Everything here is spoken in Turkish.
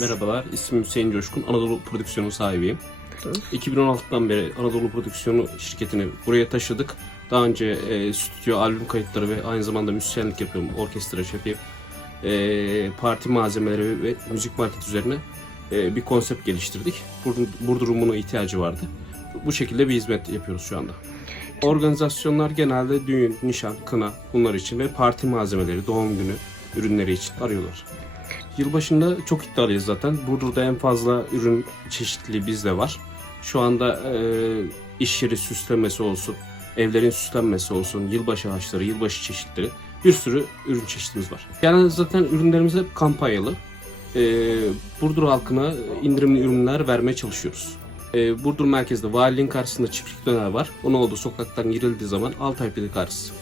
Merhabalar, ismim Hüseyin Coşkun. Anadolu Prodüksiyonu sahibiyim. 2016'dan beri Anadolu Prodüksiyonu şirketini buraya taşıdık. Daha önce e, stüdyo, albüm kayıtları ve aynı zamanda müzisyenlik yapıyorum, orkestra şefiyim. E, parti malzemeleri ve müzik market üzerine e, bir konsept geliştirdik. Burdur, Burdur'un ihtiyacı vardı. Bu şekilde bir hizmet yapıyoruz şu anda. Organizasyonlar genelde düğün, nişan, kına bunlar için ve parti malzemeleri, doğum günü ürünleri için arıyorlar. Yılbaşında çok iddialıyız zaten. Burdur'da en fazla ürün çeşitliliği bizde var. Şu anda e, iş yeri süslemesi olsun, evlerin süslenmesi olsun, yılbaşı ağaçları, yılbaşı çeşitleri bir sürü ürün çeşitimiz var. Yani zaten ürünlerimiz hep kampanyalı. E, Burdur halkına indirimli ürünler vermeye çalışıyoruz. E, Burdur merkezde valiliğin karşısında çiftlik döner var. Onun olduğu sokaktan girildiği zaman Altay Pide karşısı.